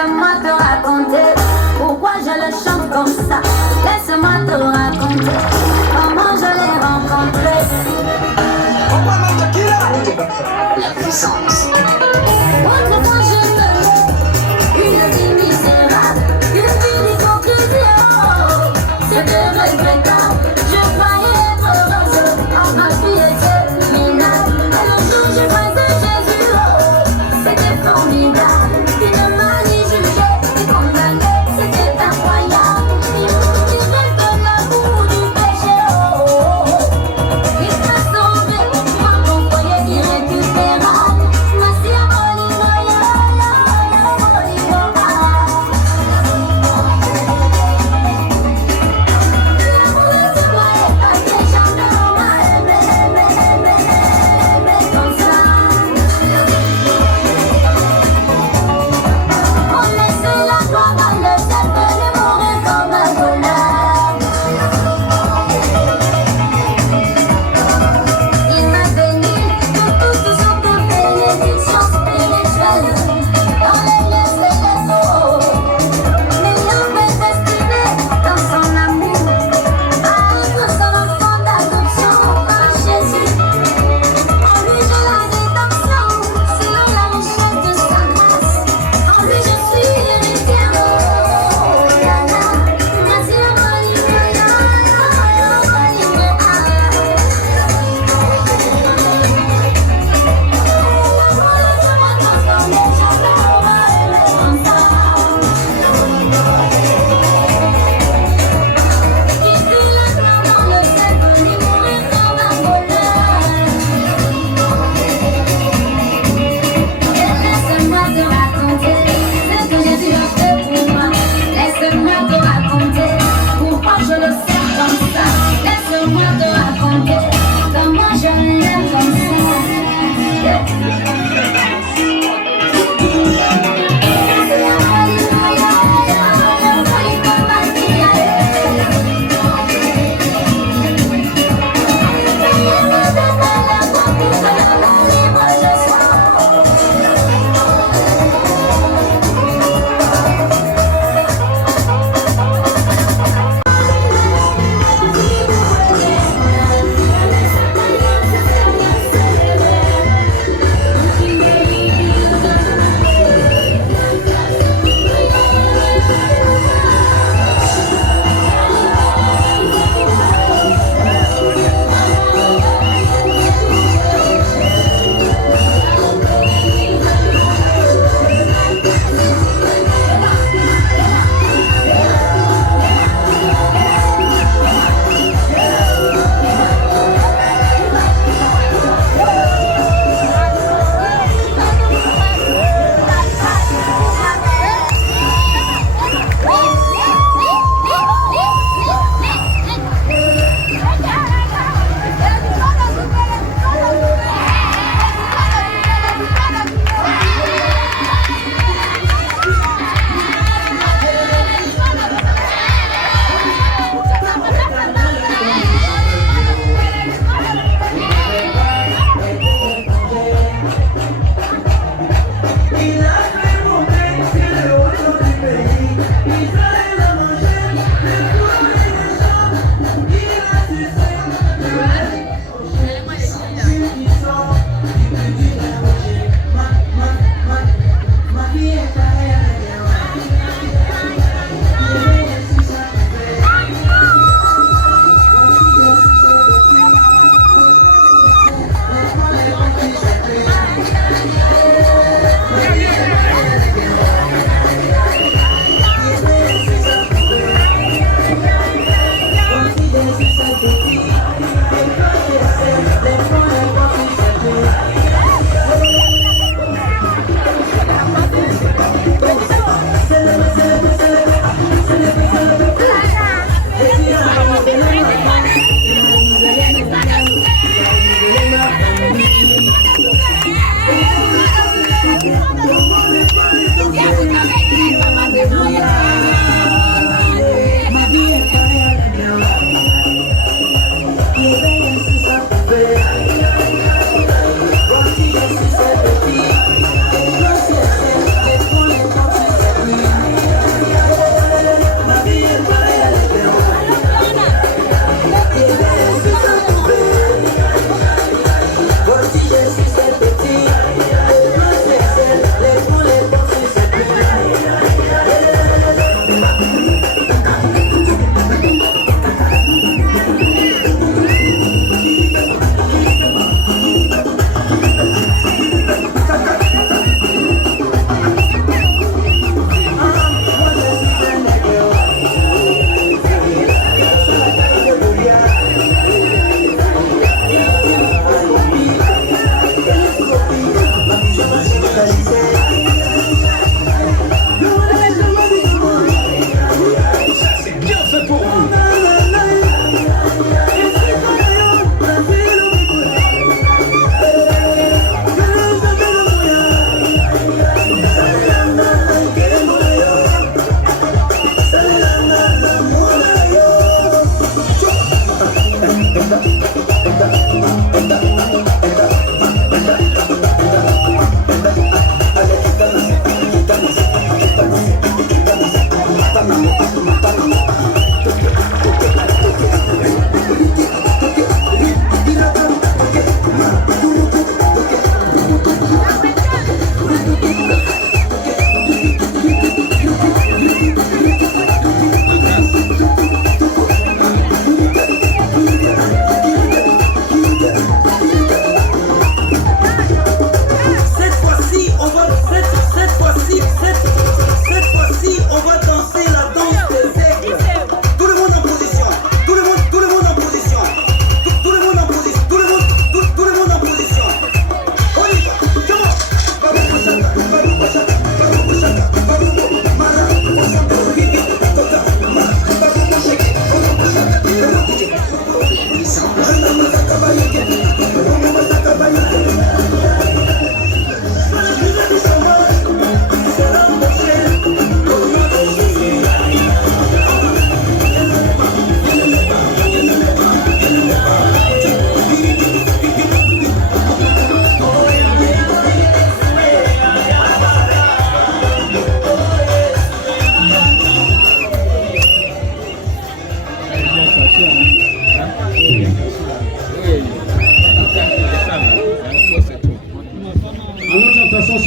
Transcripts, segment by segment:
laisse-moi te raconter pourquoi je le chante comme ça. Laisse-moi te raconter comment je l'ai rencontré. La puissance. Autrefois je menais une vie misérable, une vie d'hypocrisie. Oh, c'était regrettable. Je croyais être heureuse, oh, ma vie était minable. Et le jour où j'ai croisé Jésus, oh, c'était formidable. Il ne m'a ni jugé, ni condamné, c'était incroyable. Il me tirait de l'amour du péché, oh, oh, oh. Il m'a sauvé.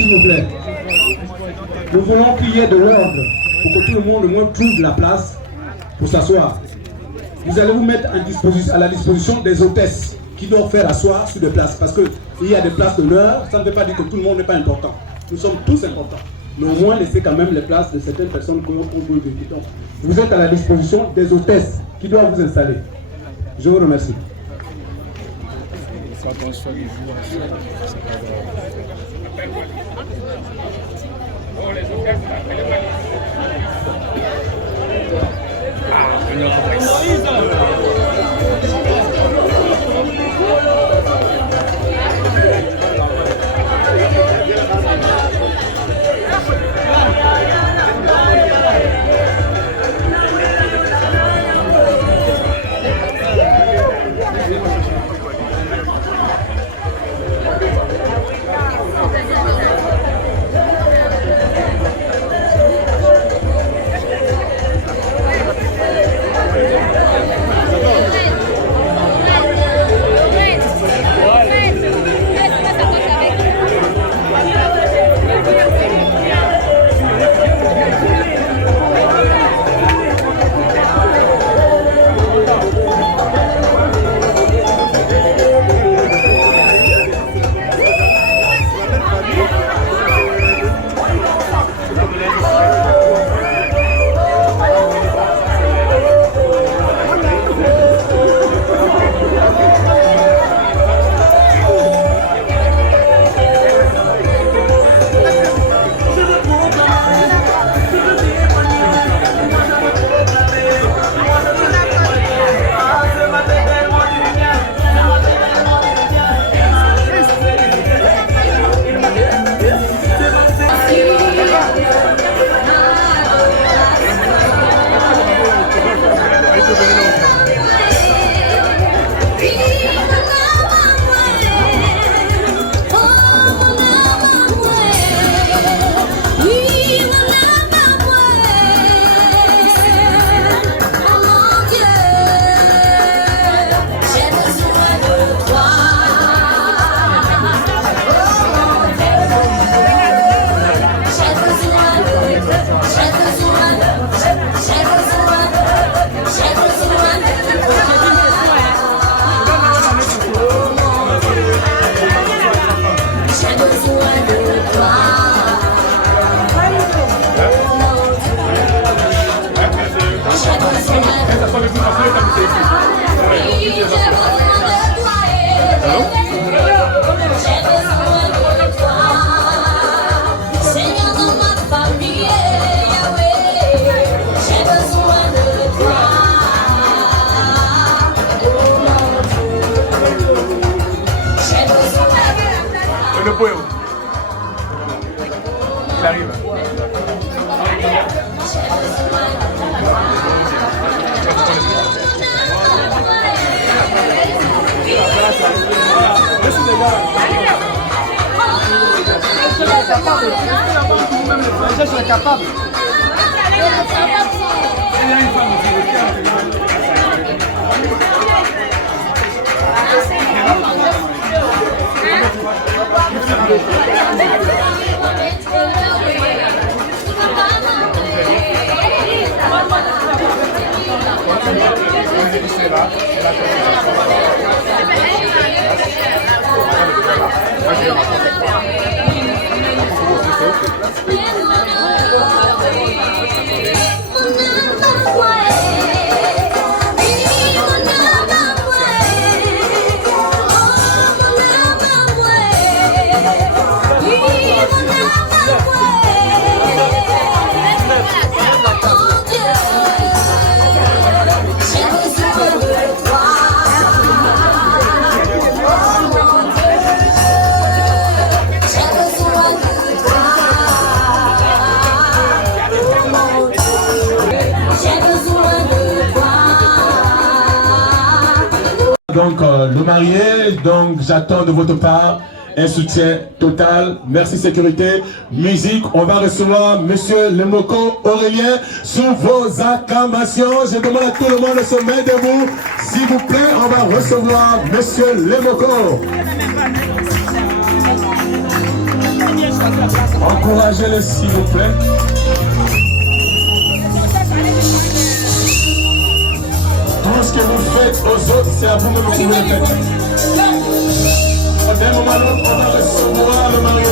s'il vous plaît. Nous voulons qu'il y ait de l'ordre pour que tout le monde au moins trouve la place pour s'asseoir. Vous allez vous mettre à la disposition des hôtesses qui doivent faire asseoir sur des places. Parce qu'il y a des places d'honneur, ça ne veut pas dire que tout le monde n'est pas important. Nous sommes tous importants. Mais au moins laisser quand même les places de certaines personnes qu'on veut éviter. Vous êtes à la disposition des hôtesses qui doivent vous installer. Je vous remercie. Il arrive. Je suis capable. Donc le marié, donc j'attends de votre part un soutien total. Merci sécurité, musique. On va recevoir Monsieur Lemoko Aurélien sous vos acclamations. Je demande à tout le monde de se mettre debout. S'il vous plaît, on va recevoir Monsieur Lemoko. Encouragez-le s'il vous plaît. Tout ce que vous faites aux autres, c'est à vous-même que vous le faites. D'un moment à l'autre, on va recevoir le marié.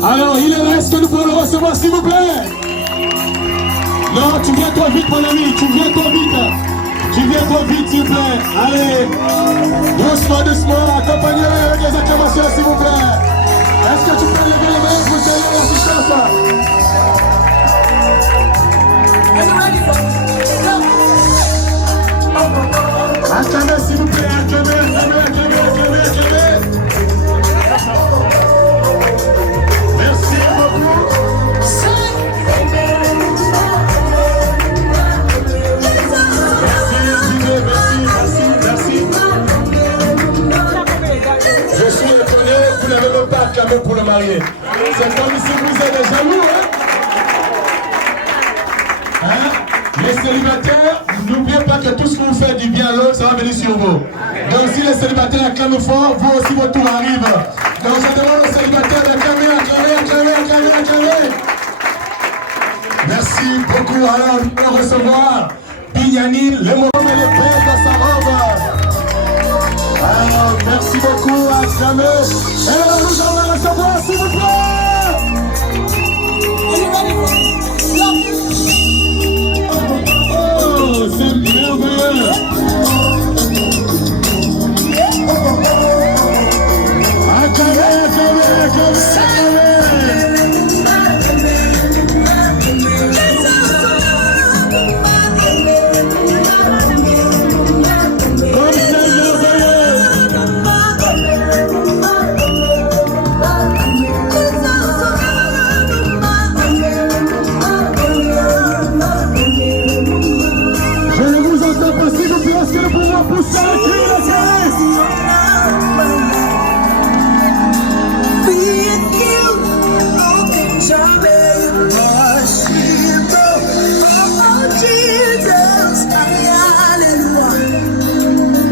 Alors, il est là, est-ce que nous pouvons le recevoir, s'il vous plaît? Non, tu viens trop vite, mon ami, tu viens trop vite. Tu viens trop vite, s'il vous plaît. Allez, doucement, doucement, accompagnez-le avec les acclamations, s'il vous plaît. Est-ce que tu peux lever les mains pour saluer l'assistance? Acclamez, s'il vous plaît, acclamez, acclamez, acclamez, acclamez, acclamez. Merci beaucoup. Merci. Je suis étonné, vous n'avez même pas acclamé pour le marié. C'est comme si vous êtes jaloux, hein? Les célibataires, n'oubliez pas que tout ce que vous faites du bien à l'autre, ça va venir sur vous. Donc si les célibataires acclament fort, vous aussi votre tour arrive. Donc je demande aux célibataires d'acclamer, acclamer. Merci beaucoup. Alors nous allons recevoir Bignani, le moment et le père dans sa robe. Alors merci beaucoup, acclamez. Et alors nous allons recevoir, s'il vous plaît. Oh, c'est merveilleux.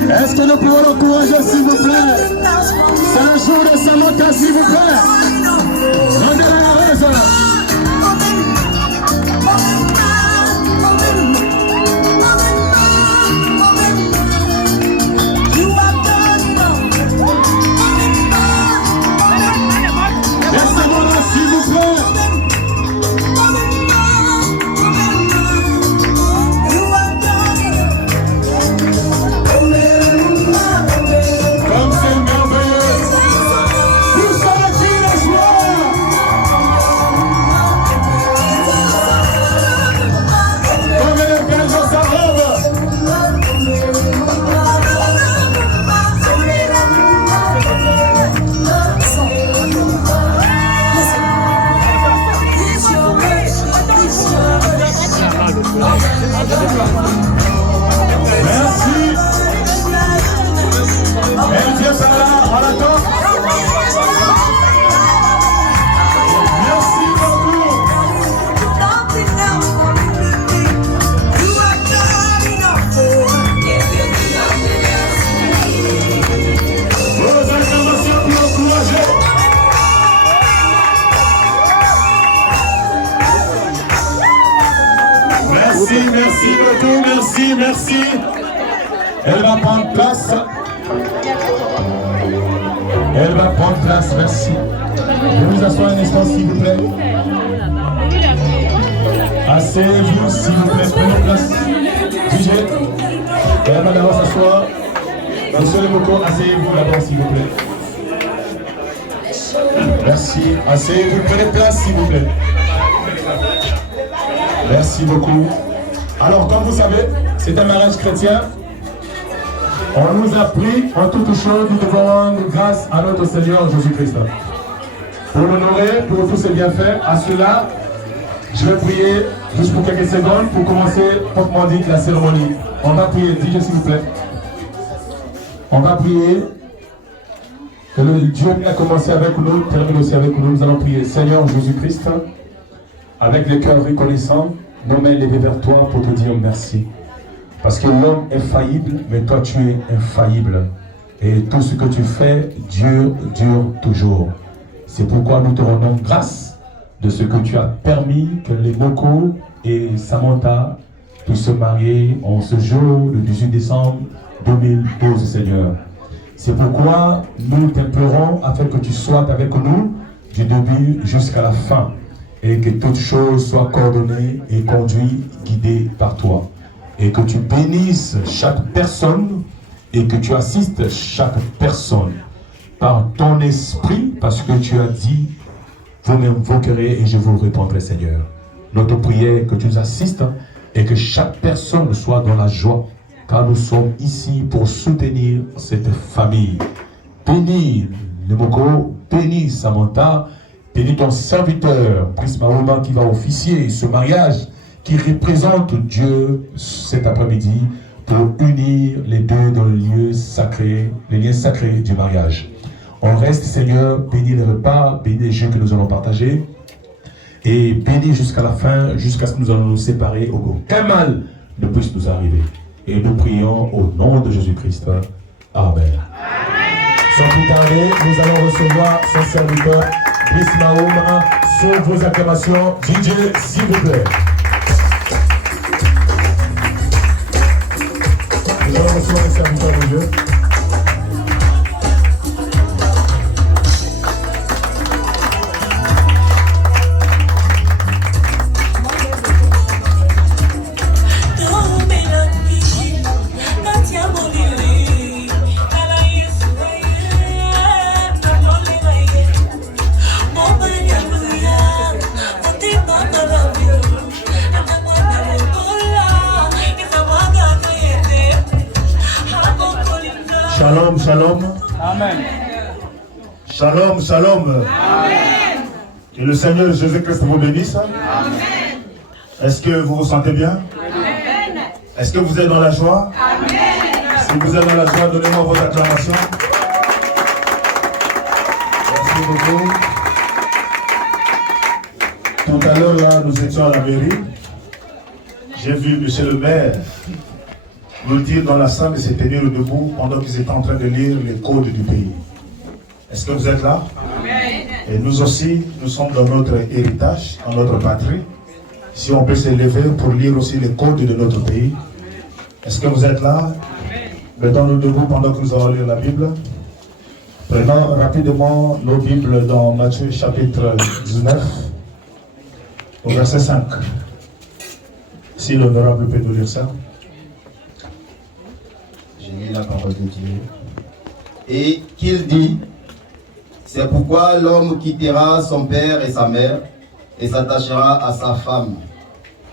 Est-ce que nous pouvons l'encourager, s'il vous plaît? C'est un jour de Samantha, s'il vous plaît. Donnez la raison. Laissez-moi, s'il vous plaît. Merci. Elle vient par là, on l'attend. Merci beaucoup. Vos acclamations pour encourager. Merci beaucoup, merci. Elle va prendre place. Merci. Je vous asseoir un instant, s'il vous plaît. Asseyez-vous, s'il vous plaît, prenez place. DJ, elle va d'abord s'asseoir. Monsieur le Moko, asseyez-vous d'abord, s'il vous plaît. Merci. Asseyez-vous, prenez place, s'il vous plaît. Merci beaucoup. Alors, comme vous savez, c'est un mariage chrétien. On nous a pris en toute chose, nous devons rendre grâce à notre Seigneur Jésus-Christ. Pour l'honorer, pour tous ses bienfaits, à cela, je vais prier juste pour quelques secondes pour commencer proprement dit la cérémonie. On va prier, DJ s'il vous plaît. On va prier. Que le Dieu qui a commencé avec nous, termine aussi avec nous. Nous allons prier. Seigneur Jésus-Christ, avec le cœur reconnaissant, nos mains levées vers toi pour te dire merci. Parce que l'homme est faillible, mais toi tu es infaillible. Et tout ce que tu fais, Dieu dure toujours. C'est pourquoi nous te rendons grâce de ce que tu as permis que les Moko et Samantha puissent se marier en ce jour, le 18 décembre 2012, Seigneur. C'est pourquoi nous t'implorons afin que tu sois avec nous du début jusqu'à la fin et que toutes choses soient coordonnées et conduites, guidées par toi. Et que tu bénisses chaque personne et que tu assistes chaque personne par ton esprit, parce que tu as dit, vous m'invoquerez et je vous répondrai, Seigneur. Notre prière est que tu nous assistes et que chaque personne soit dans la joie, car nous sommes ici pour soutenir cette famille. Bénis le Moko, bénis Samantha, bénis ton serviteur, Brice Mahoma, qui va officier ce mariage, qui représente Dieu cet après-midi pour unir les deux dans le lieu sacré, les liens sacrés du mariage. On reste, Seigneur, bénis les repas, bénis les jeux que nous allons partager et bénis jusqu'à la fin, jusqu'à ce que nous allons nous séparer, aucun mal ne puisse nous arriver. Et nous prions au nom de Jésus-Christ. Amen. Sans plus tarder, nous allons recevoir son serviteur, Brice Mahoma, sur vos acclamations. DJ, s'il vous plaît. Nous allons recevoir le serviteur de Dieu. Shalom, shalom. Amen. Shalom, shalom. Amen. Que le Seigneur Jésus-Christ vous bénisse. Amen. Est-ce que vous vous sentez bien? Amen. Est-ce que vous êtes dans la joie? Amen. Si vous êtes dans la joie, donnez-moi vos acclamations. Merci beaucoup. Tout à l'heure, là, nous étions à la mairie. J'ai vu monsieur le maire nous dire dans la salle de se tenir debout pendant qu'ils étaient en train de lire les codes du pays. Est-ce que vous êtes là? Amen. Et nous aussi, nous sommes dans notre héritage, dans notre patrie. Si on peut se lever pour lire aussi les codes de notre pays. Est-ce que vous êtes là? Mettons-nous debout pendant que nous allons lire la Bible. Prenons rapidement nos Bibles dans Matthieu chapitre 19, au verset 5. Si l'honorable peut nous lire ça. J'ai lu la parole de Dieu. Et qu'il dit, c'est pourquoi l'homme quittera son père et sa mère et s'attachera à sa femme.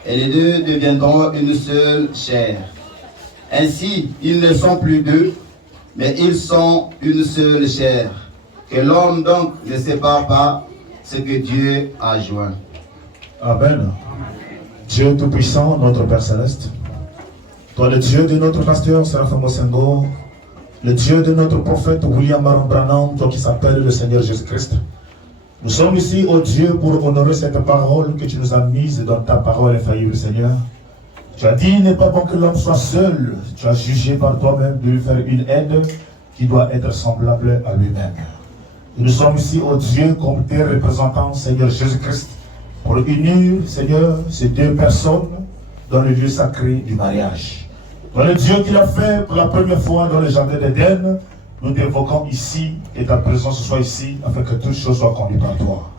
Et les deux deviendront une seule chair. Ainsi, ils ne sont plus deux, mais ils sont une seule chair. Que l'homme donc ne sépare pas ce que Dieu a joint. Amen. Dieu Tout-Puissant, notre Père Céleste, toi le Dieu de notre pasteur Séraphin Mosengo, le Dieu de notre prophète William Maron Branham, toi qui s'appelle le Seigneur Jésus-Christ, nous sommes ici, ô Dieu, pour honorer cette parole que tu nous as mise dans ta parole infaillible, Seigneur. Tu as dit, il n'est pas bon que l'homme soit seul. Tu as jugé par toi-même de lui faire une aide qui doit être semblable à lui-même. Nous sommes ici, ô Dieu, comme tes représentants, Seigneur Jésus-Christ, pour unir, Seigneur, ces deux personnes dans le lieu sacré du mariage. Dans le Dieu qui l'a fait pour la première fois dans le jardin d'Éden, nous t'évoquons ici et ta présence soit ici afin que toutes choses soient conduites par toi.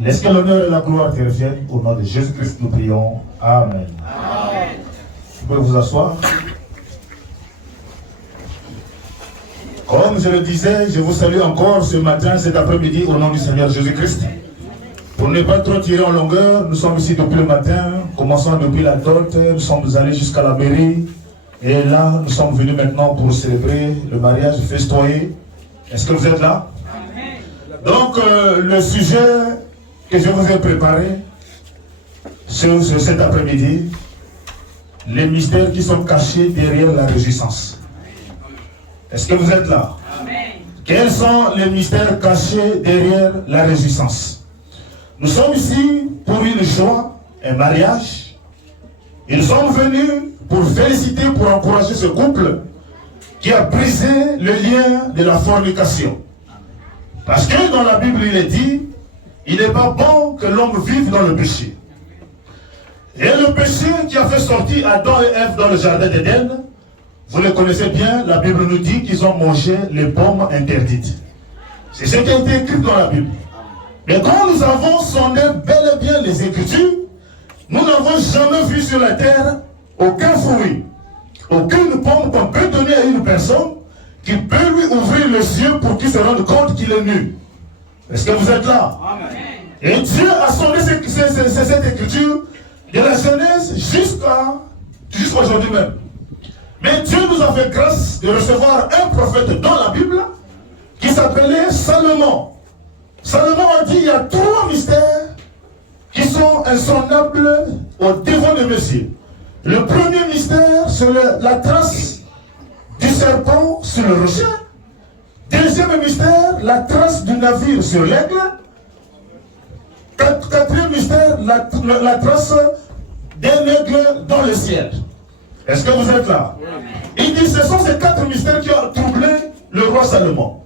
Laisse que l'honneur et la gloire te reviennent. Au nom de Jésus-Christ, nous prions. Amen. Amen. Vous pouvez vous asseoir. Comme je le disais, je vous salue encore ce matin, cet après-midi, au nom du Seigneur Jésus-Christ. Pour ne pas trop tirer en longueur, nous sommes ici depuis le matin, commençons depuis la dot, nous sommes allés jusqu'à la mairie. Et là, nous sommes venus maintenant pour célébrer le mariage, festoyer. Est-ce que vous êtes là? Donc, le sujet que je vous ai préparé cet après-midi, les mystères qui sont cachés derrière la réjouissance. Est-ce que vous êtes là? Quels sont les mystères cachés derrière la réjouissance? Nous sommes ici pour une joie, un mariage. Ils sont venus pour féliciter, pour encourager ce couple qui a brisé le lien de la fornication. Parce que dans la Bible, il est dit, il n'est pas bon que l'homme vive dans le péché. Et le péché qui a fait sortir Adam et Ève dans le jardin d'Éden, vous le connaissez bien, la Bible nous dit qu'ils ont mangé les pommes interdites. C'est ce qui a été écrit dans la Bible. Mais quand nous avons sondé bel et bien les Écritures, nous n'avons jamais vu sur la terre aucun fruit, aucune pomme qu'on peut donner à une personne qui peut lui ouvrir les yeux pour qu'il se rende compte qu'il est nu. Est-ce que vous êtes là? Amen. Et Dieu a sondé cette écriture de la Genèse jusqu'à aujourd'hui même. Mais Dieu nous a fait grâce de recevoir un prophète dans la Bible qui s'appelait Salomon. Salomon a dit il y a 3 mystères qui sont insondables au devant de Messie. Le premier mystère, c'est la trace du serpent sur le rocher. Deuxième mystère, la trace du navire sur l'aigle. Quatrième mystère, la trace d'un aigle dans le ciel. Est-ce que vous êtes là? Il dit ce sont ces 4 mystères qui ont troublé le roi Salomon.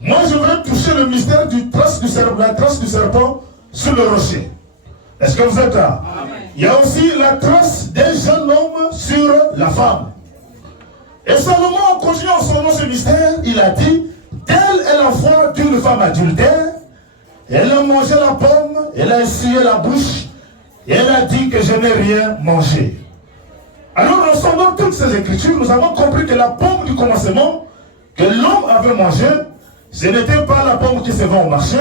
Moi je voudrais toucher le mystère la trace du serpent sur le rocher. Est-ce que vous êtes là? Il y a aussi la trace d'un jeune homme sur la femme. Et Salomon, en continuant son nom ce mystère, il a dit, telle est la foi d'une femme adultère. Elle a mangé la pomme, elle a essuyé la bouche, et elle a dit que je n'ai rien mangé. Alors, en sondant toutes ces écritures, nous avons compris que la pomme du commencement que l'homme avait mangée, ce n'était pas la pomme qui se vend au marché,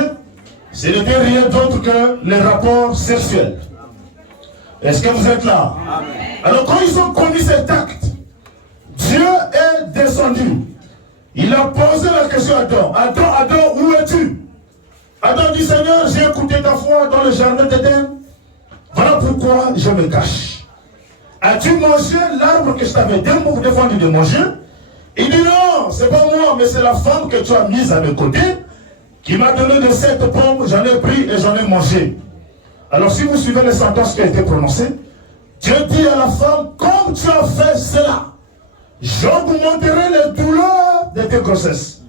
ce n'était rien d'autre que les rapports sexuels. Est-ce que vous êtes là? Amen. Alors, quand ils ont commis cet acte, Dieu est descendu. Il a posé la question à Adam. Adam, où es-tu? Adam dit, Seigneur, j'ai écouté ta voix dans le jardin d'Éden. Voilà pourquoi je me cache. As-tu mangé l'arbre que je t'avais défendu de manger? Il dit non, c'est pas moi, mais c'est la femme que tu as mise à mes côtés qui m'a donné de cette pomme, j'en ai pris et j'en ai mangé. Alors si vous suivez les sentences qui ont été prononcées, Dieu dit à la femme, comme tu as fait cela, j'augmenterai les douleurs de tes grossesses.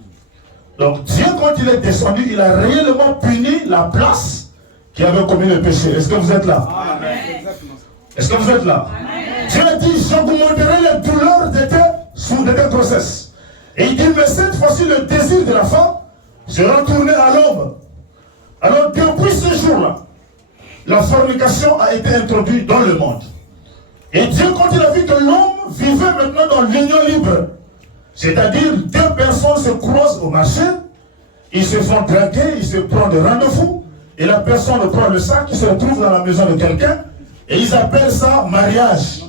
Donc Dieu, quand il est descendu, il a réellement puni la place qui avait commis le péché. Est-ce que vous êtes là? Amen. Est-ce que vous êtes là? Amen. Dieu a dit, j'augmenterai les douleurs de tes grossesses. Et il dit, mais cette fois-ci, le désir de la femme sera tourné à l'homme. Alors depuis ce jour-là, la fornication a été introduite dans le monde. Et Dieu, quand il a vu que l'homme vivait maintenant dans l'union libre, c'est-à-dire 2 personnes se croisent au marché, ils se font draguer, ils se prennent des rendez-vous, et la personne prend le sac, il se retrouve dans la maison de quelqu'un, et ils appellent ça mariage.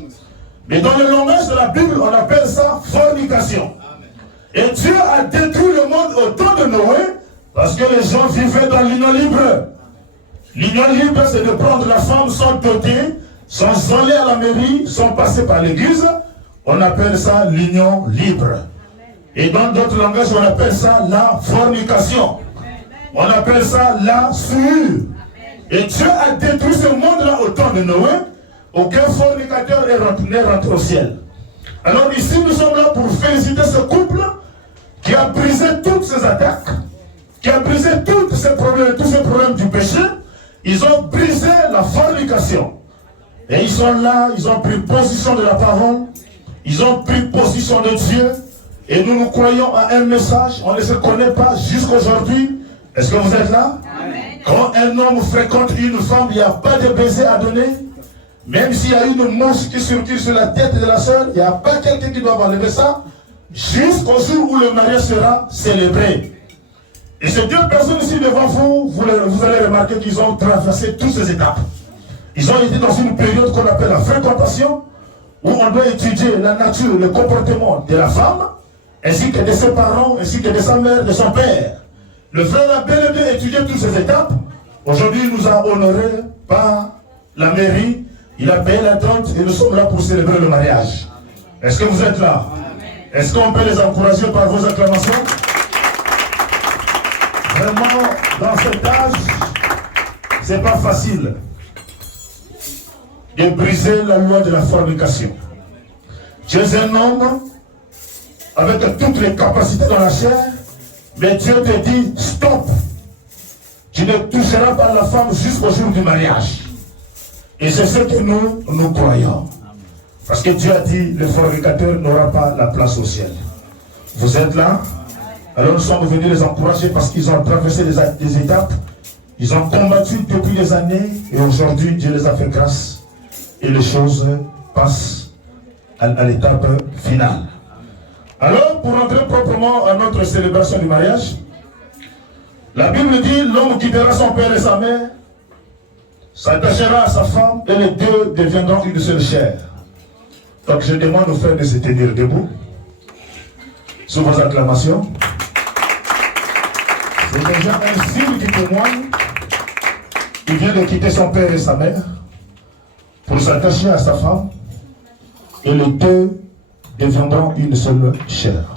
Mais dans le langage de la Bible, on appelle ça fornication. Et Dieu a détruit le monde au temps de Noé, parce que les gens vivaient dans l'union libre. L'union libre, c'est de prendre la femme sans doter, sans aller à la mairie, sans passer par l'église. On appelle ça l'union libre. Et dans d'autres langages, on appelle ça la fornication. On appelle ça la souillure. Et Dieu a détruit ce monde-là au temps de Noé. Aucun fornicateur n'est rentré au ciel. Alors ici, nous sommes là pour féliciter ce couple qui a brisé toutes ces attaques, qui a brisé tous ces problèmes du péché. Ils ont brisé la fornication. Et ils sont là, ils ont pris position de la parole, ils ont pris position de Dieu. Et nous croyons à un message, on ne se connaît pas jusqu'aujourd'hui. Est-ce que vous êtes là? Amen. Quand un homme fréquente une femme, il n'y a pas de baiser à donner. Même s'il y a une mouche qui circule sur la tête de la sœur, il n'y a pas quelqu'un qui doit enlever ça jusqu'au jour où le mariage sera célébré. Et ces deux personnes ici devant vous, vous allez remarquer qu'ils ont traversé toutes ces étapes. Ils ont été dans une période qu'on appelle la fréquentation, où on doit étudier la nature, le comportement de la femme, ainsi que de ses parents, ainsi que de sa mère, de son père. Le frère a bel et bien étudié toutes ces étapes. Aujourd'hui, il nous a honorés par la mairie. Il a payé la tente et nous sommes là pour célébrer le mariage. Est-ce que vous êtes là? Est-ce qu'on peut les encourager par vos acclamations? Vraiment, dans cet âge, c'est pas facile de briser la loi de la fornication. Tu es un homme avec toutes les capacités dans la chair, mais Dieu te dit stop. Tu ne toucheras pas la femme jusqu'au jour du mariage. Et c'est ce que nous croyons. Parce que Dieu a dit, le fornicateur n'aura pas la place au ciel. Vous êtes là? Alors nous sommes venus les encourager parce qu'ils ont traversé des étapes. Ils ont combattu depuis des années et aujourd'hui Dieu les a fait grâce. Et les choses passent à l'étape finale. Alors, pour entrer proprement à notre célébration du mariage, la Bible dit, l'homme quittera son père et sa mère, s'attachera à sa femme, et les deux deviendront une seule chair. Donc je demande aux frères de se tenir debout, sous vos acclamations. C'est déjà un signe qui témoigne. Il vient de quitter son père et sa mère pour s'attacher à sa femme, et les deux deviendront une seule chair.